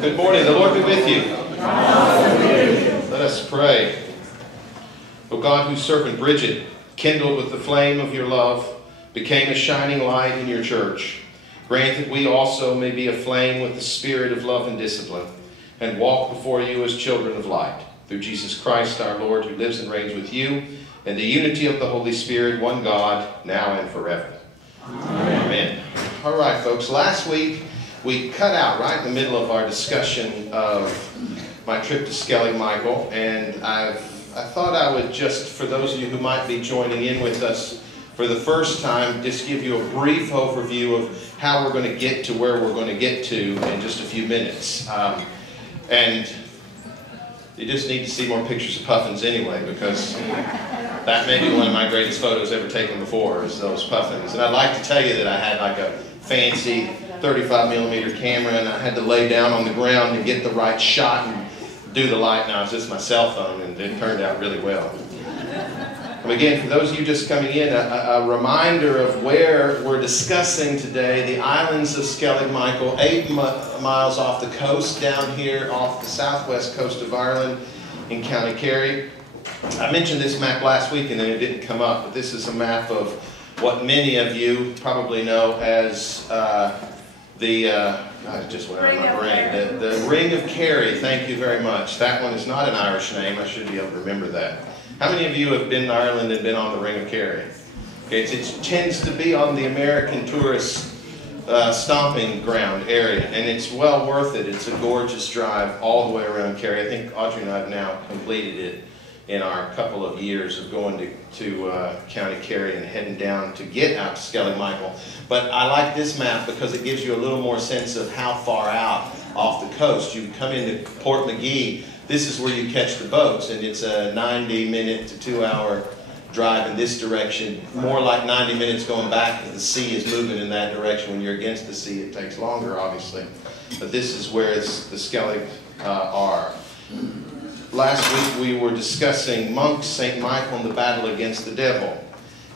Good morning. The Lord be with you. Let us pray. O God, whose servant Bridget, kindled with the flame of your love, became a shining light in your church, grant that we also may be aflame with the spirit of love and discipline, and walk before you as children of light. Through Jesus Christ our Lord, who lives and reigns with you, in the unity of the Holy Spirit, one God, now and forever. Amen. Amen. All right, folks. Last week, we cut out right in the middle of our discussion of my trip to Skellig Michael, and I thought I would just, for those of you who might be joining in with us for the first time, just give you a brief overview of how we're going to get to where we're going to get to in just a few minutes. And you just need to see more pictures of puffins anyway, because that may be one of my greatest photos ever taken before, is those puffins. And I'd like to tell you that I had like a fancy 35mm camera, and I had to lay down on the ground to get the right shot and do the light. Now it's just my cell phone, and it turned out really well. And again, for those of you just coming in, a reminder of where we're discussing today, the islands of Skellig Michael, 8 miles off the coast down here off the southwest coast of Ireland in County Kerry. I mentioned this map last week and then it didn't come up, but this is a map of what many of you probably know as it just went out of my brain. The Ring of Kerry. Thank you very much. That one is not an Irish name. I should be able to remember that. How many of you have been to Ireland and been on the Ring of Kerry? Okay, it tends to be on the American tourist stomping ground area, and it's well worth it. It's a gorgeous drive all the way around Kerry. I think Audrey and I have now completed it in our couple of years of going to County Kerry and heading down to get out to Skellig Michael. But I like this map because it gives you a little more sense of how far out off the coast. You come into Port McGee. This is where you catch the boats, and it's a 90-minute to 2-hour drive in this direction. More like 90 minutes going back if the sea is moving in that direction. When you're against the sea, it takes longer, obviously. But this is where the Skellig are. Last week we were discussing monks, St. Michael, and the battle against the devil.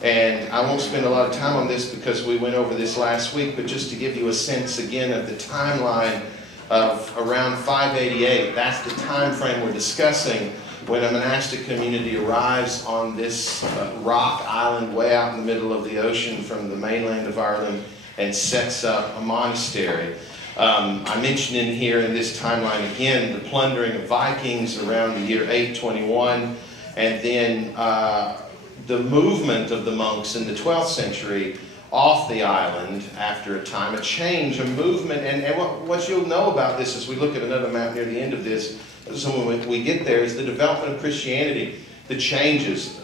And I won't spend a lot of time on this because we went over this last week, but just to give you a sense again of the timeline of around 588, that's the time frame we're discussing when a monastic community arrives on this rock island way out in the middle of the ocean from the mainland of Ireland and sets up a monastery. I mentioned in here in this timeline again the plundering of Vikings around the year 821, and then the movement of the monks in the 12th century off the island after a time, a change, a movement, and what you'll know about this as we look at another map near the end of this, so when we get there, is the development of Christianity, the changes.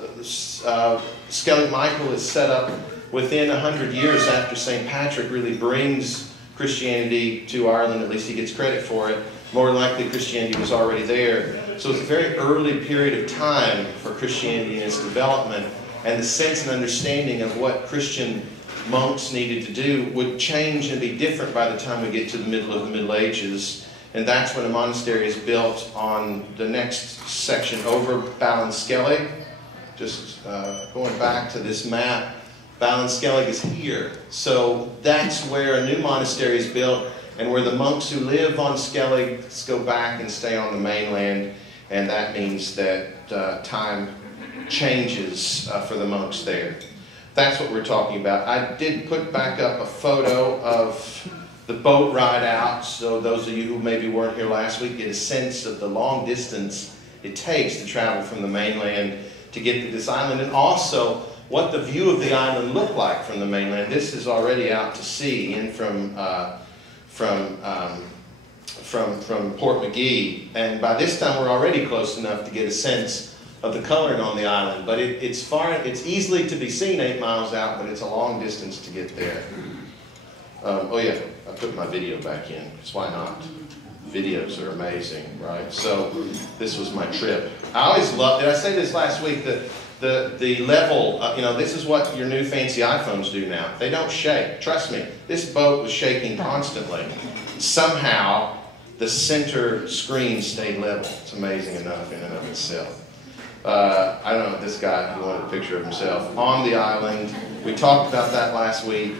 Skellig Michael is set up within 100 years after St. Patrick really brings Christianity to Ireland. At least he gets credit for it. More than likely Christianity was already there. So it's a very early period of time for Christianity and its development, and the sense and understanding of what Christian monks needed to do would change and be different by the time we get to the middle of the Middle Ages. And that's when a monastery is built on the next section over Ballinskellig. Just going back to this map, Ballinskellig is here. So that's where a new monastery is built, and where the monks who live on Skellig go back and stay on the mainland, and that means that time changes for the monks there. That's what we're talking about. I did put back up a photo of the boat ride out, so those of you who maybe weren't here last week get a sense of the long distance it takes to travel from the mainland to get to this island, and also what the view of the island looked like from the mainland. This is already out to sea in from Port McGee, and by this time we're already close enough to get a sense of the coloring on the island, but it's easily to be seen 8 miles out, but it's a long distance to get there. Oh yeah, I put my video back in, because why not? Videos are amazing, right? So this was my trip. I always love, did I say this last week, the level, this is what your new fancy iPhones do now. They don't shake. Trust me, this boat was shaking constantly. Somehow, the center screen stayed level. It's amazing enough in and of itself. I don't know, this guy who wanted a picture of himself on the island. We talked about that last week.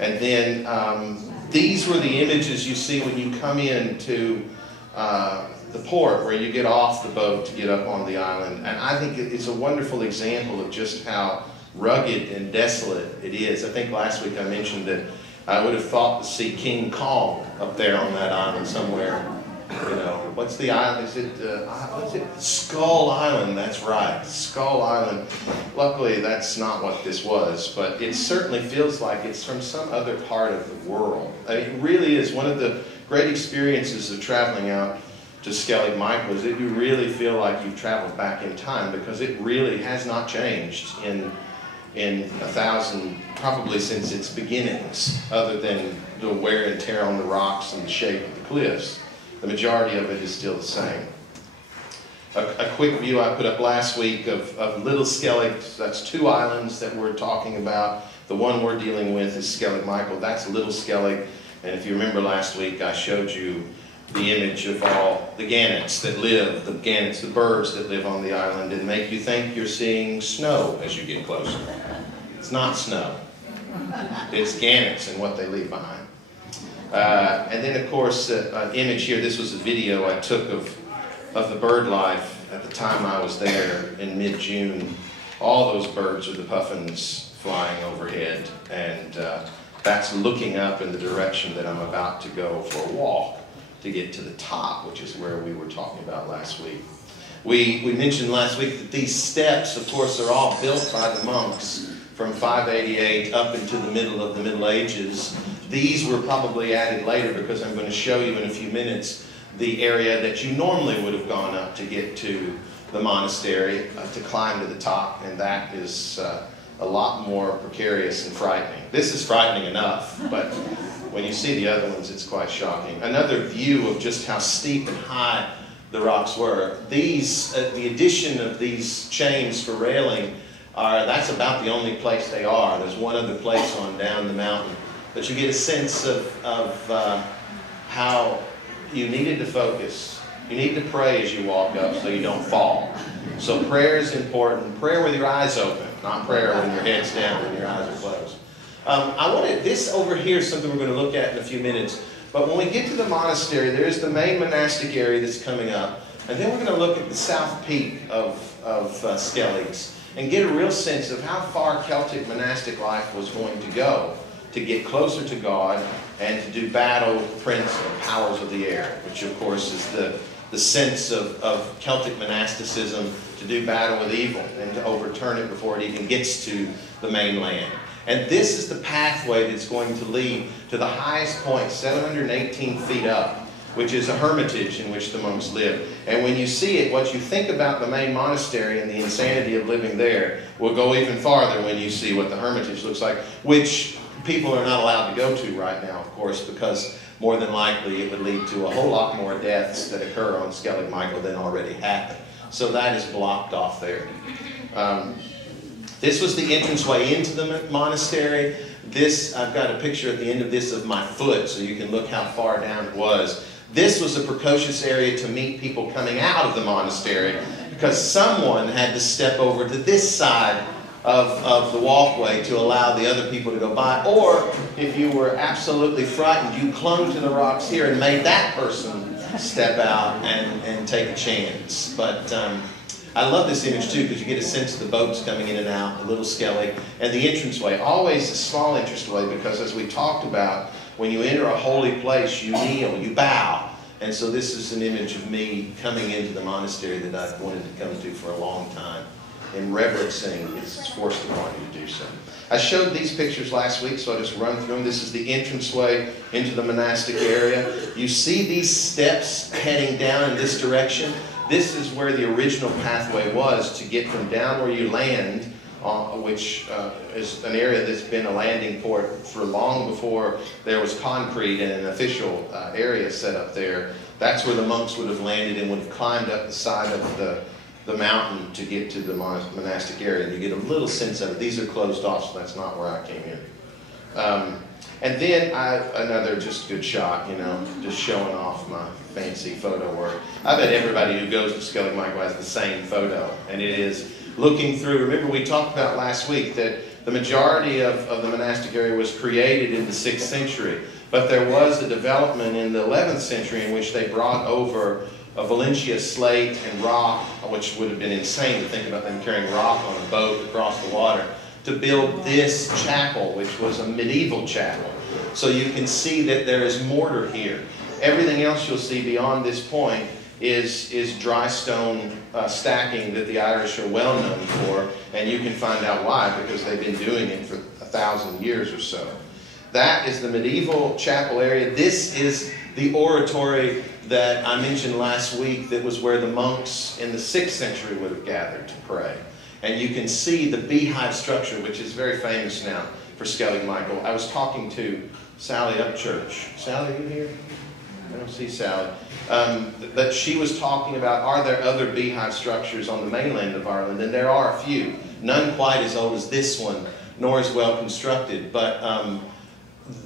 And then these were the images you see when you come in to the port where you get off the boat to get up on the island. And I think it's a wonderful example of just how rugged and desolate it is. I think last week I mentioned that I would have thought to see King Kong up there on that island somewhere. You know, what's the island? Is it, what's it? Skull Island, that's right, Skull Island. Luckily, that's not what this was, but it certainly feels like it's from some other part of the world. I mean, it really is one of the great experiences of traveling out to Skellig Michael is that you really feel like you've traveled back in time, because it really has not changed in 1,000, probably since its beginnings, other than the wear and tear on the rocks and the shape of the cliffs. The majority of it is still the same. A quick view I put up last week of Little Skellig. That's 2 islands that we're talking about. The one we're dealing with is Skellig Michael. That's Little Skellig. And if you remember last week, I showed you the image of all the gannets that live, the gannets, the birds that live on the island, and make you think you're seeing snow as you get closer. It's not snow. It's gannets and what they leave behind. And then, of course, an image here. This was a video I took of the bird life at the time I was there in mid-June. All those birds are the puffins flying overhead, and that's looking up in the direction that I'm about to go for a walk to get to the top, which is where we were talking about last week. We mentioned last week that these steps, of course, are all built by the monks from 588 up into the middle of the Middle Ages. These were probably added later, because I'm going to show you in a few minutes the area that you normally would have gone up to get to the monastery, to climb to the top, and that is a lot more precarious and frightening. This is frightening enough, but when you see the other ones, it's quite shocking. Another view of just how steep and high the rocks were. These, the addition of these chains for railing, that's about the only place they are. There's one other place on down the mountain. But you get a sense of how you needed to focus. You need to pray as you walk up so you don't fall. So prayer is important. Prayer with your eyes open, not prayer when your head's down and your eyes are closed. This over here is something we're going to look at in a few minutes. But when we get to the monastery, there is the main monastic area that's coming up. And then we're going to look at the south peak of Skellig's and get a real sense of how far Celtic monastic life was going to go to get closer to God and to do battle with the prince and powers of the air, which of course is the sense of Celtic monasticism, to do battle with evil and to overturn it before it even gets to the mainland. And this is the pathway that's going to lead to the highest point, 718 feet up, which is a hermitage in which the monks live. And when you see it, what you think about the main monastery and the insanity of living there will go even farther when you see what the hermitage looks like, which people are not allowed to go to right now, of course, because more than likely it would lead to a whole lot more deaths that occur on Skellig Michael than already happened. So that is blocked off there. This was the entranceway into the monastery. I've got a picture at the end of this of my foot, so you can look how far down it was. This was a precocious area to meet people coming out of the monastery, because someone had to step over to this side of the walkway to allow the other people to go by. Or if you were absolutely frightened, you clung to the rocks here and made that person step out and take a chance. But I love this image too, because you get a sense of the boats coming in and out, the Little Skellig, and the entranceway. Always a small entranceway, because as we talked about, when you enter a holy place, you kneel, you bow. And so this is an image of me coming into the monastery that I've wanted to come to for a long time, and reverencing is forced upon you to do so. I showed these pictures last week, so I'll just run through them. This is the entranceway into the monastic area. You see these steps heading down in this direction. This is where the original pathway was to get from down where you land, which is an area that's been a landing port for long before there was concrete and an official area set up there. That's where the monks would have landed and would have climbed up the side of the mountain to get to the monastic area. And you get a little sense of it. These are closed off, so that's not where I came in. And then another just good shot, you know, just showing off my fancy photo work. I bet everybody who goes to Skellig Michael has the same photo, and it is looking through. Remember, we talked about last week that the majority of the monastic area was created in the 6th century. But there was a development in the 11th century in which they brought over a Valencia slate and rock, which would have been insane to think about them carrying rock on a boat across the water, to build this chapel, which was a medieval chapel. So you can see that there is mortar here. Everything else you'll see beyond this point is dry stone stacking that the Irish are well known for, and you can find out why, because they've been doing it for 1,000 years or so. That is the medieval chapel area. This is the oratory that I mentioned last week that was where the monks in the 6th century would have gathered to pray. And you can see the beehive structure, which is very famous now for Skellig Michael. I was talking to Sally Upchurch. Sally, are you here? I don't see Sally. But she was talking about, are there other beehive structures on the mainland of Ireland? And there are a few. None quite as old as this one, nor as well constructed. But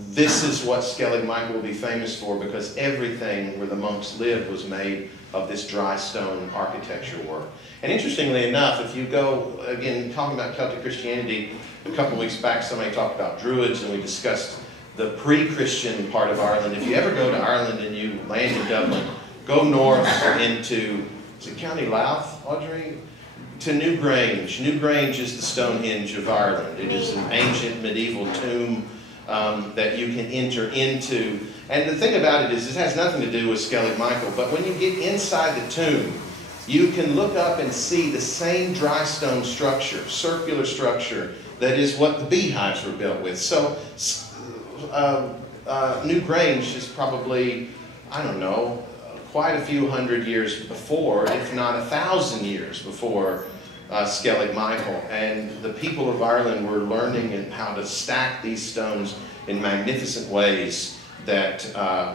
this is what Skellig Michael will be famous for, because everything where the monks lived was made of this dry stone architecture work. And interestingly enough, if you go, again, talking about Celtic Christianity, a couple of weeks back somebody talked about Druids, and we discussed the pre-Christian part of Ireland. If you ever go to Ireland and you land in Dublin, go north into, is it County Louth, Audrey? To Newgrange. Newgrange is the Stonehenge of Ireland. It is an ancient medieval tomb that you can enter into. And the thing about it is, it has nothing to do with Skellig Michael, but when you get inside the tomb, you can look up and see the same dry stone structure, circular structure, that is what the beehives were built with. So Newgrange is probably, I don't know, quite a few hundred years before, if not 1,000 years before Skellig Michael. And the people of Ireland were learning how to stack these stones in magnificent ways that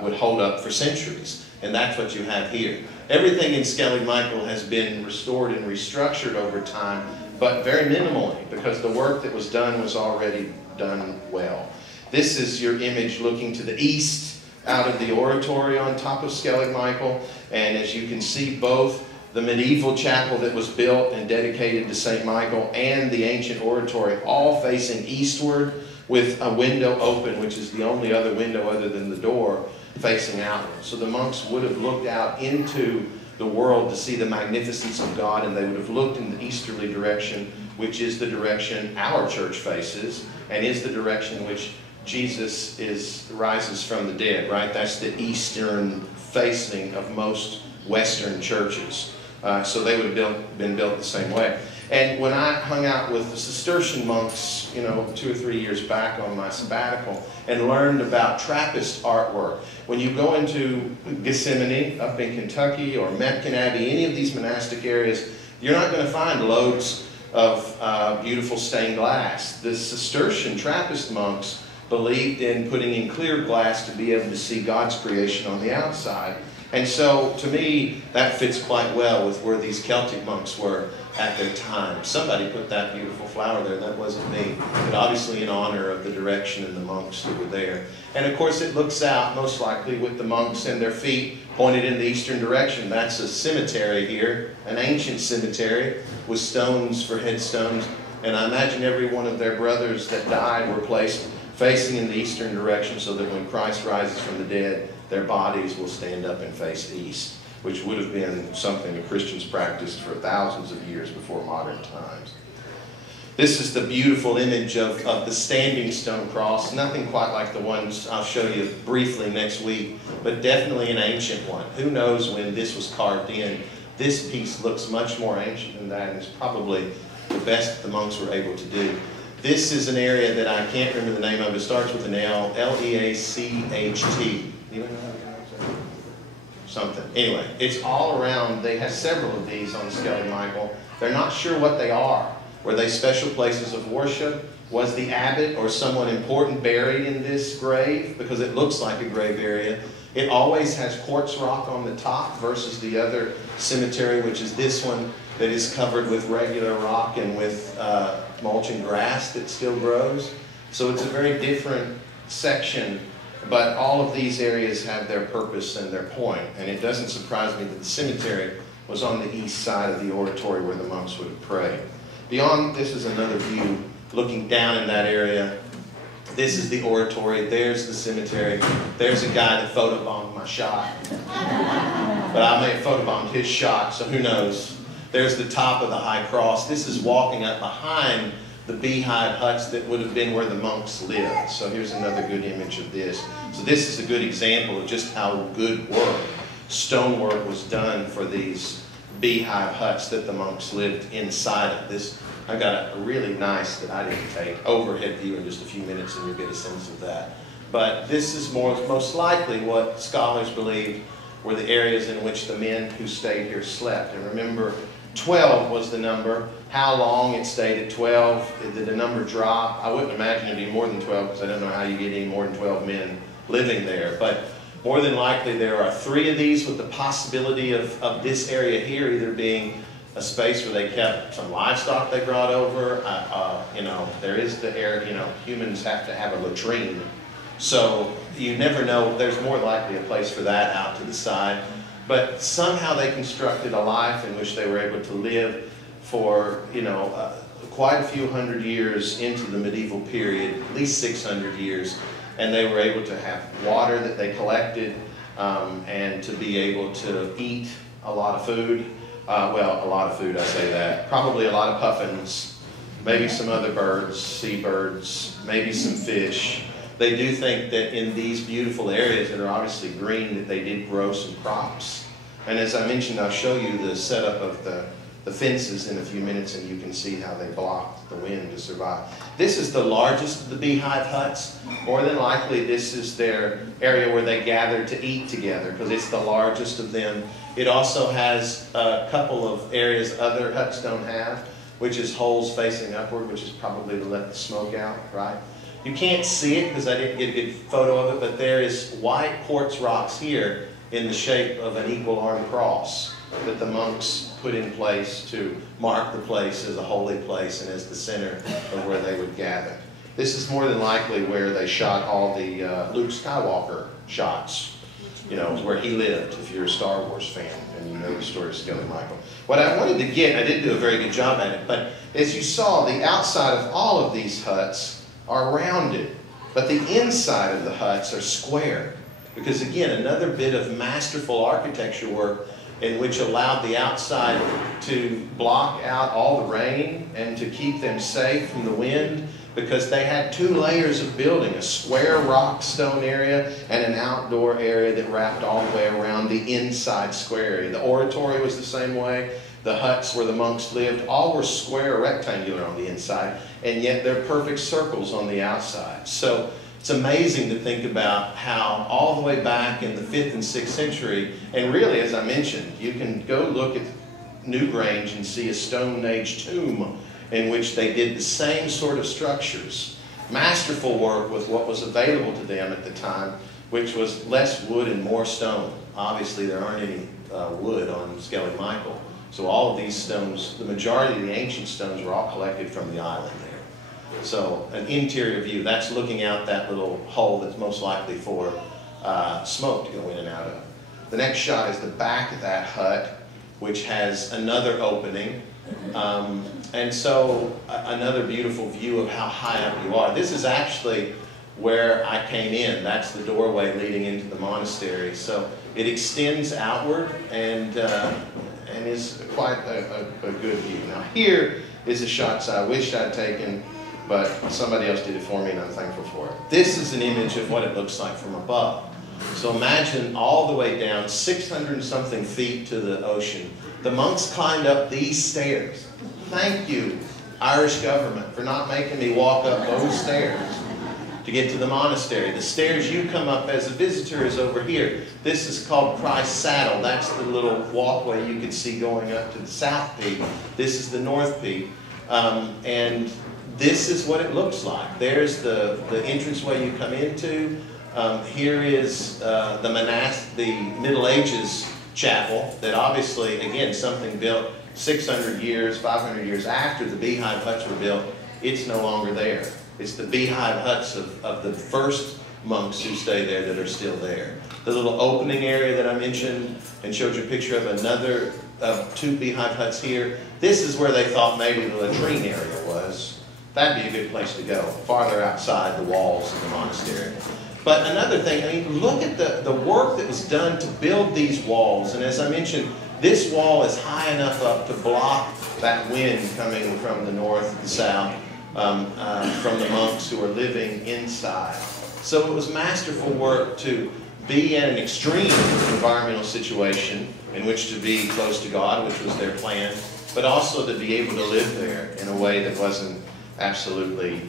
would hold up for centuries. And that's what you have here. Everything in Skellig Michael has been restored and restructured over time, but very minimally, because the work that was done was already done well. This is your image looking to the east out of the oratory on top of Skellig Michael. And as you can see, both the medieval chapel that was built and dedicated to St. Michael and the ancient oratory, all facing eastward with a window open, which is the only other window other than the door facing outward. So the monks would have looked out into the world to see the magnificence of God, and they would have looked in the easterly direction, which is the direction our church faces, and is the direction in which Jesus rises from the dead, right? That's the eastern facing of most Western churches. So they would have been built the same way. And when I hung out with the Cistercian monks, 2 or 3 years back on my sabbatical, and learned about Trappist artwork, when you go into Gethsemane up in Kentucky or Mepkin Abbey, any of these monastic areas, you're not going to find loads of beautiful stained glass. The Cistercian Trappist monks believed in putting in clear glass to be able to see God's creation on the outside. And so, to me, that fits quite well with where these Celtic monks were at their time. Somebody put that beautiful flower there. That wasn't me. But obviously in honor of the direction and the monks who were there. And of course it looks out, most likely, with the monks and their feet pointed in the eastern direction. That's a cemetery here, an ancient cemetery with stones for headstones. And I imagine every one of their brothers that died were placed facing in the eastern direction, so that when Christ rises from the dead, their bodies will stand up and face east, which would have been something the Christians practiced for thousands of years before modern times. This is the beautiful image of the standing stone cross. Nothing quite like the ones I'll show you briefly next week, but definitely an ancient one. Who knows when this was carved in? This piece looks much more ancient than that, and is probably the best the monks were able to do. This is an area that I can't remember the name of. It starts with an L, L-E-A-C-H-T. Anyone know how to pronounce that? Something. Anyway, it's all around. They have several of these on Skellig Michael. They're not sure what they are. Were they special places of worship? Was the abbot or someone important buried in this grave? Because it looks like a grave area. It always has quartz rock on the top versus the other cemetery, which is this one, that is covered with regular rock and with mulch and grass that still grows. So it's a very different section, but all of these areas have their purpose and their point. And it doesn't surprise me that the cemetery was on the east side of the oratory where the monks would have prayed. Beyond, this is another view looking down in that area. This is the oratory. There's the cemetery. There's a guy that photobombed my shot. But I may have photobombed his shot, so who knows. There's the top of the high cross. This is walking up behind the beehive huts that would have been where the monks lived. So here's another good image of this. So this is a good example of just how good work, stonework, was done for these beehive huts that the monks lived inside of. This, I got a really nice, that I didn't take, overhead view in just a few minutes, and you'll get a sense of that. But this is most likely what scholars believe were the areas in which the men who stayed here slept. And remember, 12 was the number. How long it stayed at 12? Did the number drop? I wouldn't imagine it'd be more than 12, because I don't know how you get any more than 12 men living there. But more than likely there are 3 of these, with the possibility of this area here either being a space where they kept some livestock they brought over. You know, there is the air, you know, humans have to have a latrine. So you never know, there's more likely a place for that out to the side. But somehow they constructed a life in which they were able to live for, you know, quite a few hundred years into the medieval period, at least 600 years. And they were able to have water that they collected and to be able to eat a lot of food. Well, a lot of food, I say that. Probably a lot of puffins, maybe some other birds, seabirds, maybe some fish. They do think that in these beautiful areas that are obviously green, that they did grow some crops. And as I mentioned, I'll show you the setup of the fences in a few minutes, and you can see how they blocked the wind to survive. This is the largest of the beehive huts. More than likely, this is their area where they gather to eat together, because it's the largest of them. It also has a couple of areas other huts don't have, which is holes facing upward, which is probably to let the smoke out, right? You can't see it because I didn't get a good photo of it, but there is white quartz rocks here in the shape of an equal arm cross that the monks put in place to mark the place as a holy place and as the center of where they would gather. This is more than likely where they shot all the Luke Skywalker shots. You know, where he lived, if you're a Star Wars fan and you know the story of Skelly Michael. What I wanted to get, I didn't do a very good job at it, but as you saw, the outside of all of these huts are rounded, but the inside of the huts are square. Because again, another bit of masterful architecture work in which allowed the outside to block out all the rain and to keep them safe from the wind, because they had 2 layers of building, a square rock stone area and an outdoor area that wrapped all the way around the inside square area. The oratory was the same way. The huts where the monks lived, all were square or rectangular on the inside, and yet they're perfect circles on the outside. So it's amazing to think about how all the way back in the 5th and 6th century, and really, as I mentioned, you can go look at Newgrange and see a Stone Age tomb in which they did the same sort of structures. Masterful work with what was available to them at the time, which was less wood and more stone. Obviously, there aren't any wood on Skelly Michael. So all of these stones, the majority of the ancient stones were all collected from the island there. So an interior view, that's looking out that little hole that's most likely for smoke to go in and out of. The next shot is the back of that hut, which has another opening. And so another beautiful view of how high up you are. This is actually where I came in. That's the doorway leading into the monastery. So it extends outward and is quite a good view. Now here is a shot I wished I'd taken, but somebody else did it for me and I'm thankful for it. This is an image of what it looks like from above. So imagine all the way down 600 and something feet to the ocean. The monks climbed up these stairs. Thank you, Irish government, for not making me walk up those stairs to get to the monastery. The stairs you come up as a visitor is over here. This is called Christ's Saddle. That's the little walkway you can see going up to the south peak. This is the north peak. And this is what it looks like. There's the entranceway you come into. Here is the Middle Ages chapel that obviously, again, something built 600 years, 500 years after the beehive huts were built. It's no longer there. It's the beehive huts of the first monks who stay there that are still there. The little opening area that I mentioned and showed you a picture of another 2 beehive huts here. This is where they thought maybe the latrine area was. that'd be a good place to go, farther outside the walls of the monastery. But another thing, I mean, look at the work that was done to build these walls. And as I mentioned, this wall is high enough up to block that wind coming from the north and south, from the monks who are living inside. So it was masterful work to be in an extreme environmental situation in which to be close to God, which was their plan, but also to be able to live there in a way that wasn't absolutely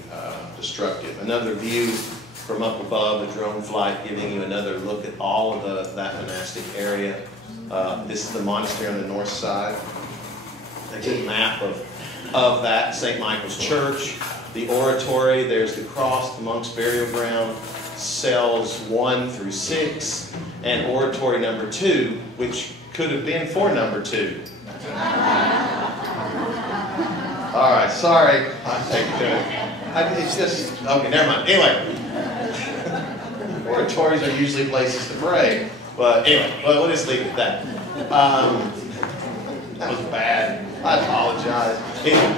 destructive. Another view from up above, a drone flight giving you another look at all of that monastic area. This is the monastery on the north side. A good map of that. St. Michael's Church, the oratory, there's the cross, the monks' burial ground, cells 1 through 6, and oratory number 2, which could have been for number 2. All right, sorry. I'll take it to it. It's just, okay, never mind. Anyway, oratories are usually places to pray. But anyway, we'll just leave it at that. That was bad. I apologize. Anyway,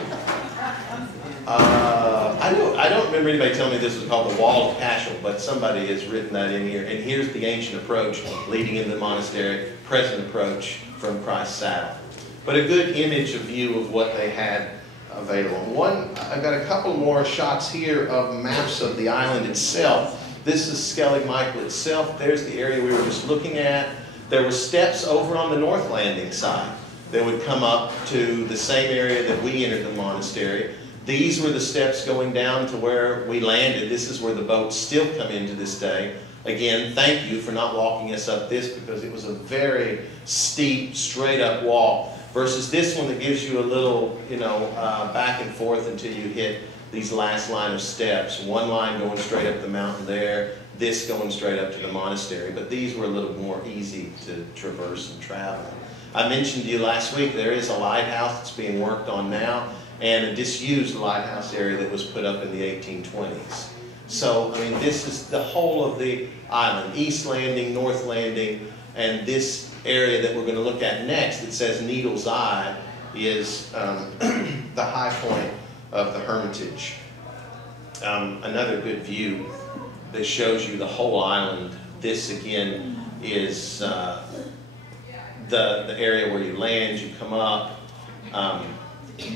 I don't remember anybody telling me this was called the Wall of Cashel, but somebody has written that in here. And here's the ancient approach leading into the monastery, present approach from Christ's saddle. But a good image, a view of what they had available. I've got a couple more shots here of maps of the island itself. This is Skellig Michael itself. There's the area we were just looking at. There were steps over on the north landing side that would come up to the same area that we entered the monastery. These were the steps going down to where we landed. This is where the boats still come in to this day. Again, thank you for not walking us up this, because it was a very steep, straight up walk, versus this one that gives you a little, back and forth until you hit these last line of steps. One line going straight up the mountain there, this going straight up to the monastery. But these were a little more easy to traverse and travel. I mentioned to you last week there is a lighthouse that's being worked on now, and a disused lighthouse area that was put up in the 1820s. So, I mean, this is the whole of the island, East Landing, North Landing, and this area that we're going to look at next, it says Needle's Eye, is the high point of the Hermitage. Another good view that shows you the whole island. This again is the area where you land, you come up.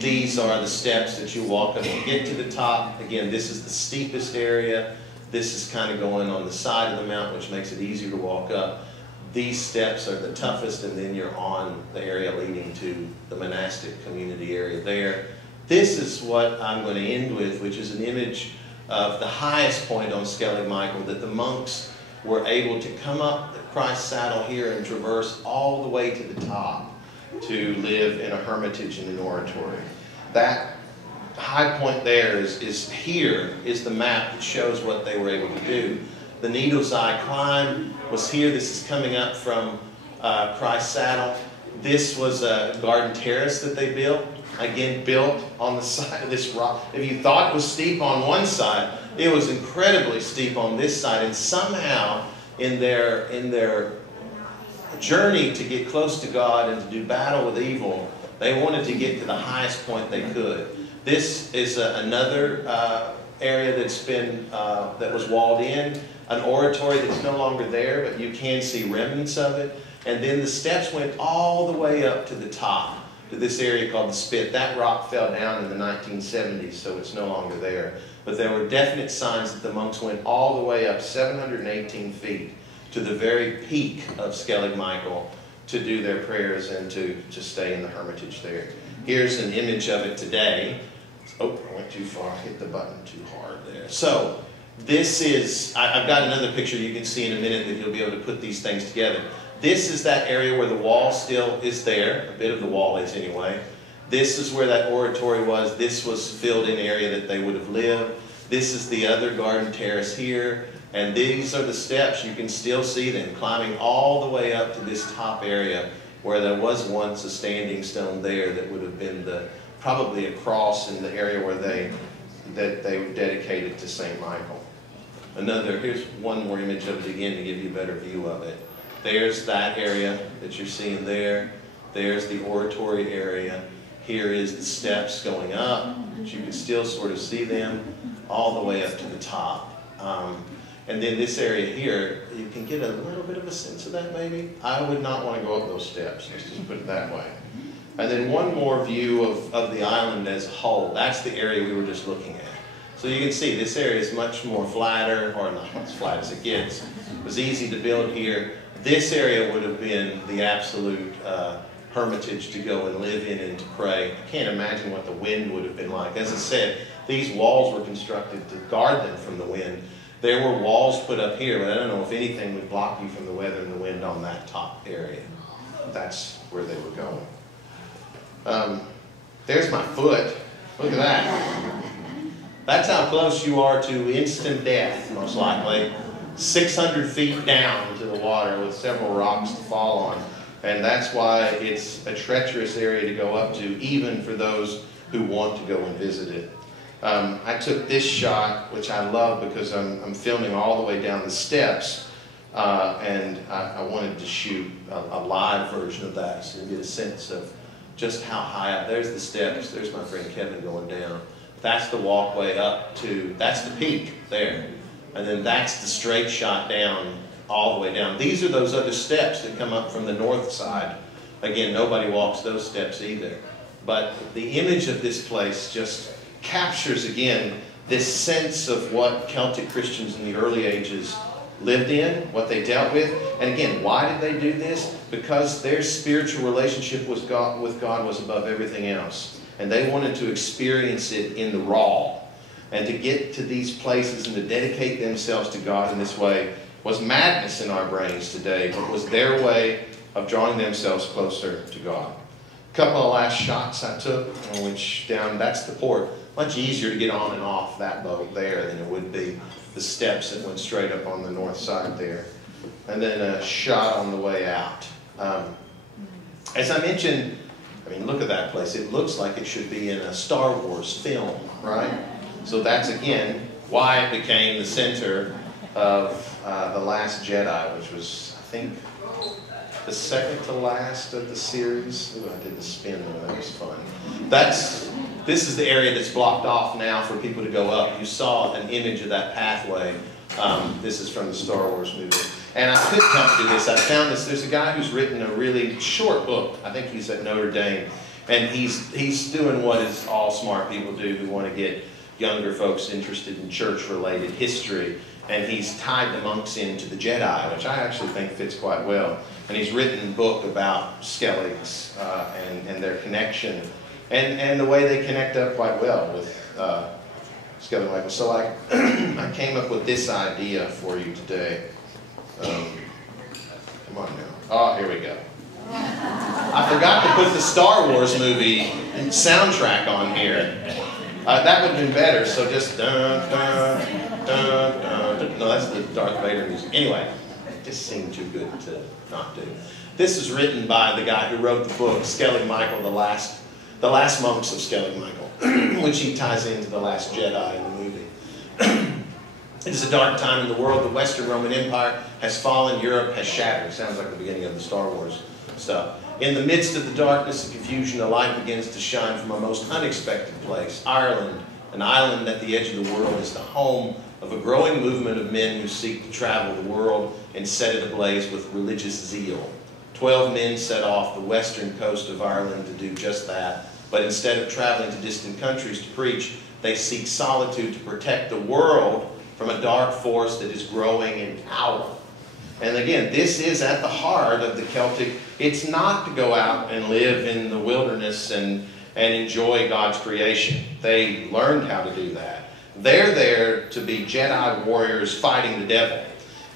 These are the steps that you walk up to get to the top. Again, this is the steepest area. This is kind of going on the side of the mountain, which makes it easier to walk up. These steps are the toughest, and then you're on the area leading to the monastic community area there. This is what I'm going to end with, which is an image of the highest point on Skellig Michael, that the monks were able to come up Christ's saddle here and traverse all the way to the top to live in a hermitage in an oratory. That high point there is the map that shows what they were able to do. The Needle's Eye climb was here. This is coming up from Christ's saddle. This was a garden terrace that they built. Again, built on the side of this rock. If you thought it was steep on one side, it was incredibly steep on this side. And somehow, in their journey to get close to God and to do battle with evil, they wanted to get to the highest point they could. This is another area that's been that was walled in, an oratory that's no longer there, but you can see remnants of it. And then the steps went all the way up to the top, to this area called the Spit. That rock fell down in the 1970s, so it's no longer there. But there were definite signs that the monks went all the way up 718 feet to the very peak of Skellig Michael to do their prayers and to stay in the hermitage there. Here's an image of it today. Oh, I went too far. I hit the button too hard there. So this is, I've got another picture you can see in a minute that you'll be able to put these things together. This is that area where the wall still is there. A bit of the wall is anyway. This is where that oratory was. This was filled-in area that they would have lived. This is the other garden terrace here. And these are the steps. You can still see them climbing all the way up to this top area where there was once a standing stone there that would have been probably a cross in the area where they dedicated to St. Michael. Here's one more image of it again to give you a better view of it. There's that area that you're seeing there. There's the oratory area. Here is the steps going up. You can still sort of see them all the way up to the top. And then this area here, you can get a little bit of a sense of that maybe. I would not want to go up those steps, let's just put it that way. And then one more view of the island as a whole. That's the area we were just looking at. So you can see this area is much more flatter, or not as flat as it gets. It was easy to build here. This area would have been the absolute hermitage to go and live in and to pray. I can't imagine what the wind would have been like. As I said, these walls were constructed to guard them from the wind. There were walls put up here, but I don't know if anything would block you from the weather and the wind on that top area. That's where they were going. There's my foot. Look at that. That's how close you are to instant death, most likely. 600 feet down to the water with several rocks to fall on. And that's why it's a treacherous area to go up to, even for those who want to go and visit it. I took this shot, which I love because I'm filming all the way down the steps, and I wanted to shoot a live version of that so you get a sense of just how high up. There's the steps. There's my friend Kevin going down. That's the walkway up to, that's the peak there. And then that's the straight shot down, all the way down. These are those other steps that come up from the north side. Again, nobody walks those steps either. But the image of this place just captures, again, this sense of what Celtic Christians in the early ages lived in, what they dealt with. And again, why did they do this? Because their spiritual relationship with God was above everything else. And they wanted to experience it in the raw. And to get to these places and to dedicate themselves to God in this way was madness in our brains today, but was their way of drawing themselves closer to God. A couple of last shots I took, which that's the port. Much easier to get on and off that boat there than it would be the steps that went straight up on the north side there. And then a shot on the way out. As I mentioned, I mean, look at that place. It looks like it should be in a Star Wars film, right? So that's, again, why it became the center of The Last Jedi, which was, I think, the second to last of the series. Ooh, I did the spin though, that was fun. This is the area that's blocked off now for people to go up. You saw an image of that pathway. This is from the Star Wars movie. And I couldn't help do this. I found this. There's a guy who's written a really short book. I think he's at Notre Dame. And he's doing what is all smart people do who want to get younger folks interested in church-related history. And he's tied the monks into the Jedi, which I actually think fits quite well. And he's written a book about Skelligs and their connection, and the way they connect up quite well with Skellig Michael. So I came up with this idea for you today. Come on now. Oh, here we go. I forgot to put the Star Wars movie soundtrack on here. That would have been better, so just dun, dun, dun, dun, dun. No, that's the Darth Vader music. Anyway, it just seemed too good to not do. This is written by the guy who wrote the book, Skellig Michael, the last monks of Skellig Michael, which he ties into The Last Jedi in the movie. It is a dark time in the world. The Western Roman Empire has fallen. Europe has shattered. Sounds like the beginning of the Star Wars stuff. In the midst of the darkness and confusion, a light begins to shine from a most unexpected place. Ireland, an island at the edge of the world, is the home of a growing movement of men who seek to travel the world and set it ablaze with religious zeal. 12 men set off the western coast of Ireland to do just that, but instead of traveling to distant countries to preach, they seek solitude to protect the world from a dark force that is growing in power. And again, this is at the heart of the Celtic. It's not to go out and live in the wilderness and enjoy God's creation. They learned how to do that. They're there to be Jedi warriors fighting the devil,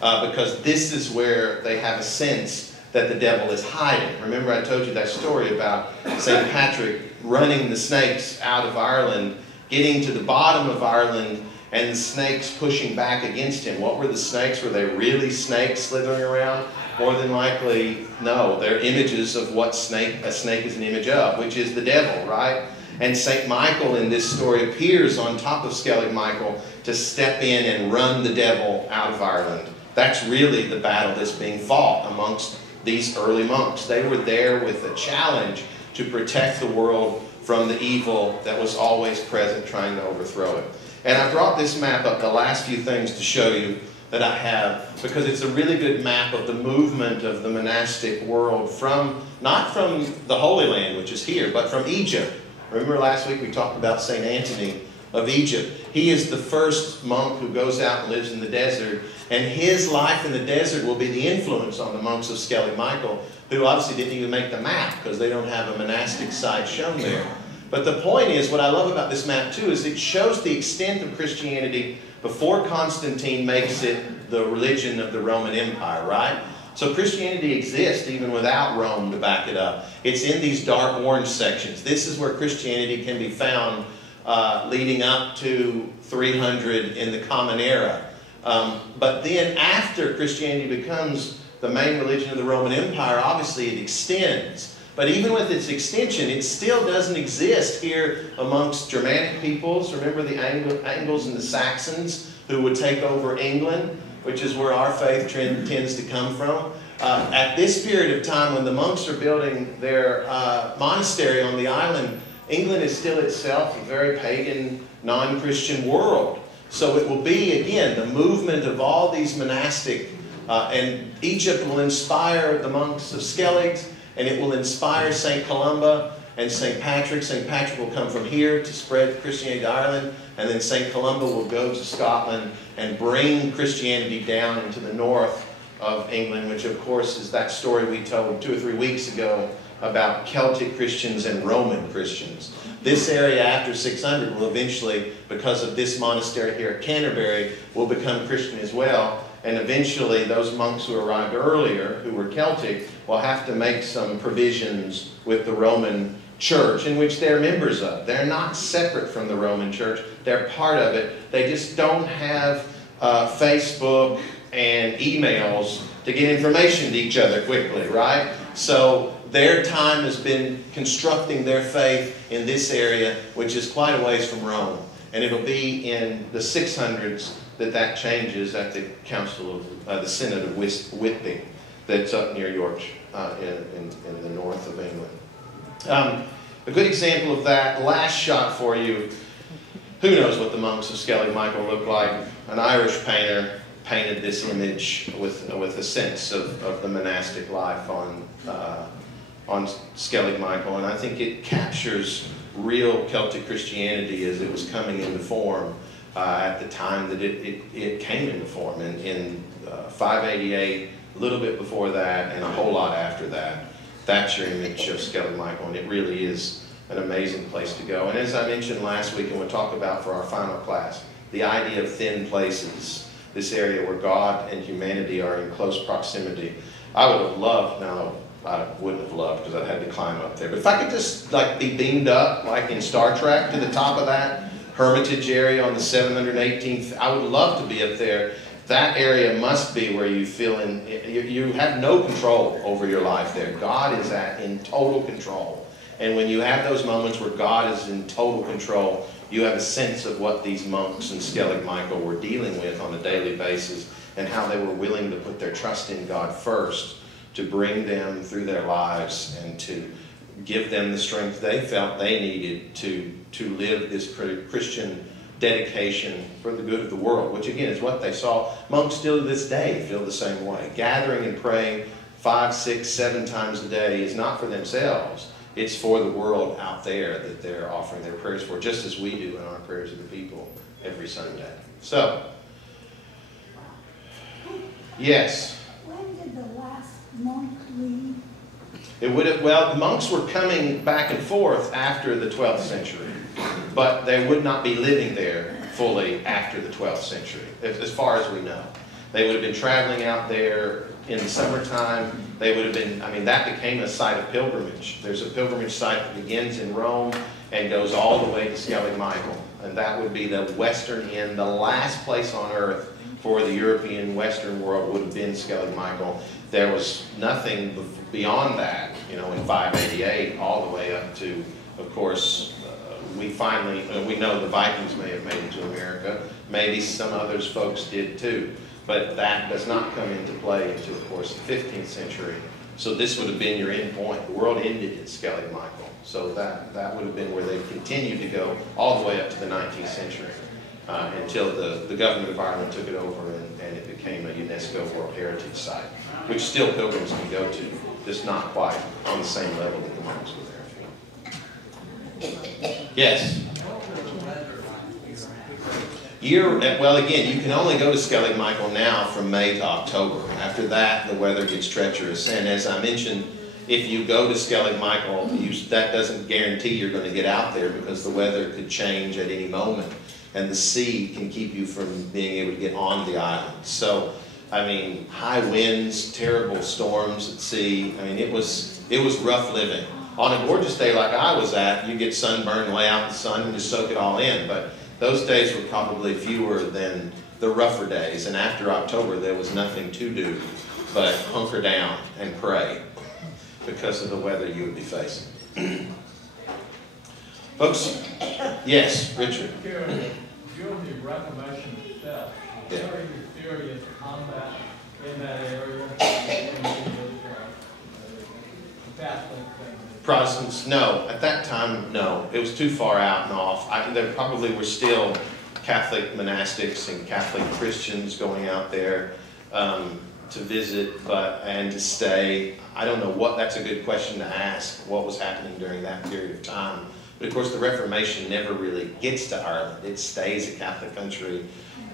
because this is where they have a sense that the devil is hiding. Remember, I told you that story about St. Patrick running the snakes out of Ireland, getting to the bottom of Ireland, and the snakes pushing back against him. What were the snakes? Were they really snakes slithering around? More than likely, no. They're images of what a snake is an image of, which is the devil, right? And St. Michael in this story appears on top of Skellig Michael to step in and run the devil out of Ireland. That's really the battle that's being fought amongst these early monks. They were there with a challenge to protect the world from the evil that was always present trying to overthrow it. And I brought this map up, the last few things to show you that I have, because it's a really good map of the movement of the monastic world from, not from the Holy Land, which is here, but from Egypt. Remember last week we talked about St. Anthony of Egypt. He is the first monk who goes out and lives in the desert, and his life in the desert will be the influence on the monks of Skellig Michael, who obviously didn't even make the map because they don't have a monastic site shown there. But the point is, what I love about this map too, is it shows the extent of Christianity before Constantine makes it the religion of the Roman Empire, right? So Christianity exists even without Rome to back it up. It's in these dark orange sections. This is where Christianity can be found leading up to 300 in the Common Era. But then after Christianity becomes the main religion of the Roman Empire, obviously it extends. But even with its extension, it still doesn't exist here amongst Germanic peoples. Remember the Angles and the Saxons who would take over England, which is where our faith tends to come from. At this period of time when the monks are building their monastery on the island, England is still itself a very pagan, non-Christian world. So it will be, again, the movement of all these monastic, and Egypt will inspire the monks of Skellig, and it will inspire St. Columba and St. Patrick. St. Patrick will come from here to spread Christianity to Ireland, and then St. Columba will go to Scotland and bring Christianity down into the north of England, which of course is that story we told 2 or 3 weeks ago about Celtic Christians and Roman Christians. This area after 600 will eventually, because of this monastery here at Canterbury, will become Christian as well. And eventually those monks who arrived earlier, who were Celtic, will have to make some provisions with the Roman Church, in which they're members of. They're not separate from the Roman Church. They're part of it. They just don't have Facebook and emails to get information to each other quickly, right? So their time has been constructing their faith in this area, which is quite a ways from Rome. And it'll be in the 600s that changes at the Council of the Synod of Whitby, that's up near York in the north of England. A good example of that, last shot for you. Who knows what the monks of Skellig Michael look like? An Irish painter painted this image with a sense of the monastic life on Skellig Michael, and I think it captures real Celtic Christianity as it was coming into form at the time that it came into form in 588, a little bit before that, and a whole lot after that. That's your image of Skellig Michael, and it really is an amazing place to go. And as I mentioned last week, and we'll talk about for our final class, the idea of thin places, this area where God and humanity are in close proximity. I would have loved, no, I wouldn't have loved because I'd had to climb up there, but if I could just like be beamed up like in Star Trek to the top of that Hermitage area on the 718th, I would love to be up there. That area must be where you feel you have no control over your life there. God is in total control. And when you have those moments where God is in total control, you have a sense of what these monks in Skellig Michael were dealing with on a daily basis and how they were willing to put their trust in God first to bring them through their lives and to give them the strength they felt they needed to live this Christian dedication for the good of the world, which again is what they saw. Monks still to this day feel the same way. Gathering and praying 5, 6, 7 times a day is not for themselves. It's for the world out there that they're offering their prayers for, just as we do in our prayers of the people every Sunday. So, yes? When did the last monk leave? It would have, well, the monks were coming back and forth after the 12th century, but they would not be living there fully after the 12th century, as far as we know. They would have been traveling out there in the summertime. They would have been, I mean, that became a site of pilgrimage. There's a pilgrimage site that begins in Rome and goes all the way to Skellig Michael. And that would be the western end, the last place on earth for the European Western world would have been Skellig Michael. There was nothing beyond that, you know, in 588, all the way up to, of course, we know the Vikings may have made it to America. Maybe some others folks did too. But that does not come into play until, of course, the 15th century So this would have been your end point. The world ended at Skellig Michael. So that would have been where they continued to go all the way up to the 19th century until the government of Ireland took it over and it became a UNESCO World Heritage Site, which still pilgrims can go to, just not quite on the same level that the monks were there. Yes? Well, again, you can only go to Skellig Michael now from May to October. After that, the weather gets treacherous. And as I mentioned, if you go to Skellig Michael, that doesn't guarantee you're going to get out there because the weather could change at any moment. And the sea can keep you from being able to get on the island. So, I mean, high winds, terrible storms at sea. I mean, it was rough living. On a gorgeous day like I was at, you get sunburned, lay out in the sun, and just soak it all in. But those days were probably fewer than the rougher days. And after October, there was nothing to do but hunker down and pray because of the weather you would be facing. Folks, yes, Richard. During the Reformation itself, was there any serious combat in that area? Protestants, no. At that time, no. It was too far out and off. There probably were still Catholic monastics and Catholic Christians going out there to visit and to stay. I don't know what, that's a good question to ask, what was happening during that period of time. But of course the Reformation never really gets to Ireland. It stays a Catholic country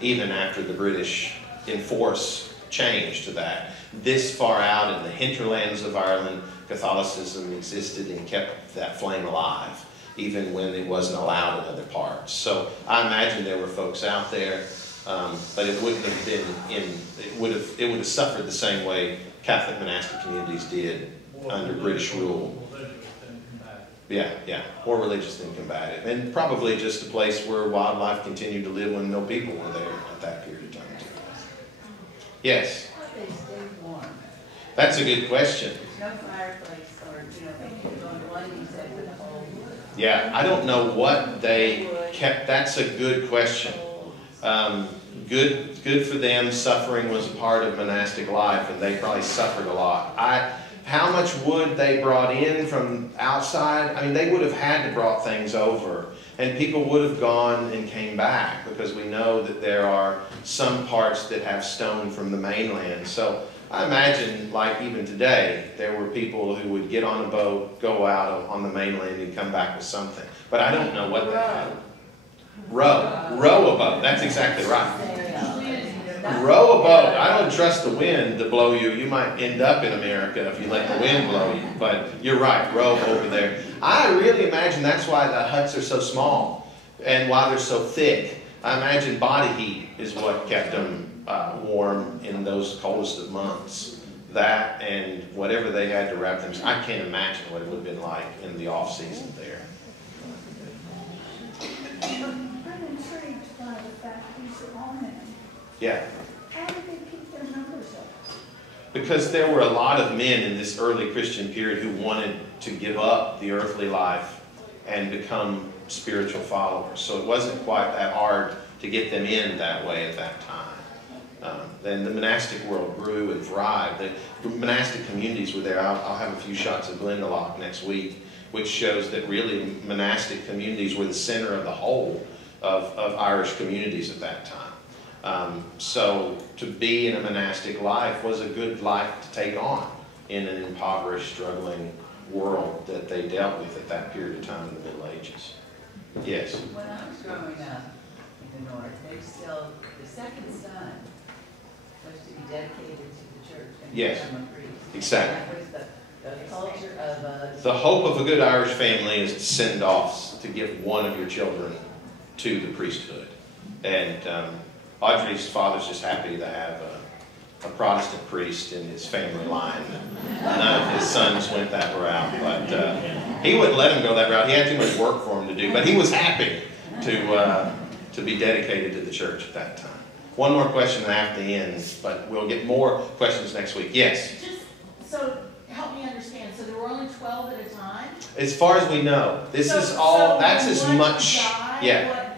even after the British enforce change to that. This far out in the hinterlands of Ireland, Catholicism existed and kept that flame alive, even when it wasn't allowed in other parts. So I imagine there were folks out there, but it wouldn't have been it would have suffered the same way Catholic monastic communities did under British rule. Yeah, more religious than combative. And probably just a place where wildlife continued to live when no people were there at that period of time. Yes? How do they stay warm? That's a good question. No fireplace or, they could go on one, you said, with whole wood. Yeah, I don't know what they kept. That's a good question. Good for them. Suffering was a part of monastic life, and they probably suffered a lot. How much wood they brought in from outside, I mean, they would have had to brought things over. And people would have gone and came back because we know that there are some parts that have stone from the mainland. So I imagine, like even today, there were people who would get on a boat, go out on the mainland and come back with something. But I don't know what they had. Row a boat. That's exactly right. Row a boat. I don't trust the wind to blow you. You might end up in America if you let the wind blow you. But you're right, row over there. I really imagine that's why the huts are so small and why they're so thick. I imagine body heat is what kept them warm in those coldest of months. That and whatever they had to wrap them. I can't imagine what it would have been like in the off season there. I'm intrigued by the fact these are all men. Yeah. How did they keep their numbers up? Because there were a lot of men in this early Christian period who wanted to give up the earthly life and become spiritual followers. So it wasn't quite that hard to get them in that way at that time. Then the monastic world grew and thrived. The monastic communities were there. I'll have a few shots of Glendalough next week, which shows that really monastic communities were the center of the whole of Irish communities at that time. So to be in a monastic life was a good life to take on in an impoverished, struggling world that they dealt with at that period of time in the Middle Ages. Yes? When I was growing up in the north, they still, the second son was to be dedicated to the church and Yes, become a priest. exactly. That was the culture of The hope of a good Irish family is to send off, to give one of your children to the priesthood. And Audrey's father's just happy to have a Protestant priest in his family line. None of his sons went that route, but he wouldn't let him go that route. He had too much work for him to do, but he was happy to be dedicated to the church at that time. One more question and I have to end, but we'll get more questions next week. Yes? So help me understand. So there were only 12 at a time? As far as we know, this is all, that's as much,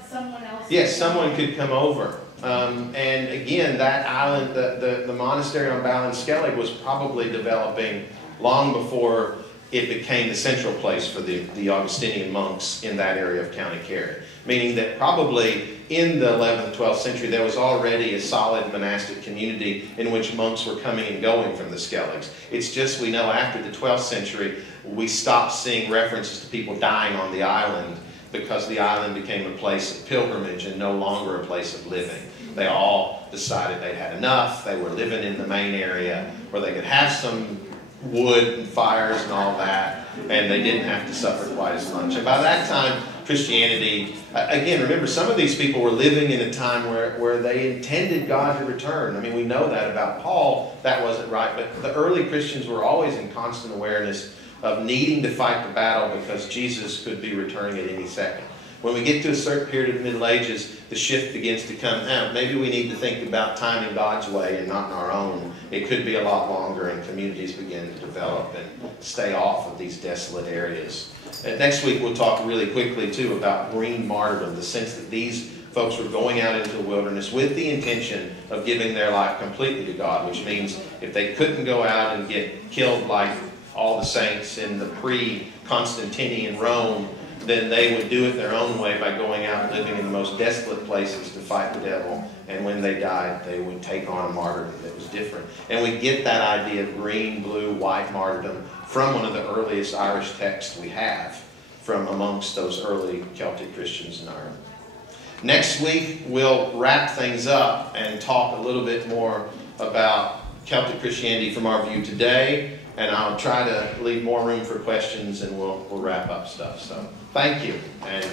Someone else yes, someone could come over. And again, that island, the monastery on Ballinskellig was probably developing long before it became the central place for the Augustinian monks in that area of County Kerry. Meaning that probably in the 11th, 12th century, there was already a solid monastic community in which monks were coming and going from the Skelligs. It's just we know after the 12th century, we stopped seeing references to people dying on the island because the island became a place of pilgrimage and no longer a place of living. They all decided they'd had enough. They were living in the main area where they could have some wood and fires and all that, and they didn't have to suffer quite as much. And by that time, Christianity, again, remember, some of these people were living in a time where they intended God to return. I mean, we know that about Paul. That wasn't right, but the early Christians were always in constant awareness of needing to fight the battle because Jesus could be returning at any second. When we get to a certain period of the Middle Ages, the shift begins to come out. Maybe we need to think about timing God's way and not in our own. It could be a lot longer, and communities begin to develop and stay off of these desolate areas. And next week we'll talk really quickly too about green martyrdom, the sense that these folks were going out into the wilderness with the intention of giving their life completely to God, which means if they couldn't go out and get killed like all the saints in the pre-Constantinian Rome, then they would do it their own way by going out and living in the most desolate places to fight the devil. And when they died, they would take on a martyrdom that was different. And we get that idea of green, blue, white martyrdom from one of the earliest Irish texts we have from amongst those early Celtic Christians in Ireland. Next week, we'll wrap things up and talk a little bit more about Celtic Christianity from our view today. And I'll try to leave more room for questions, and we'll wrap up stuff. So thank you. And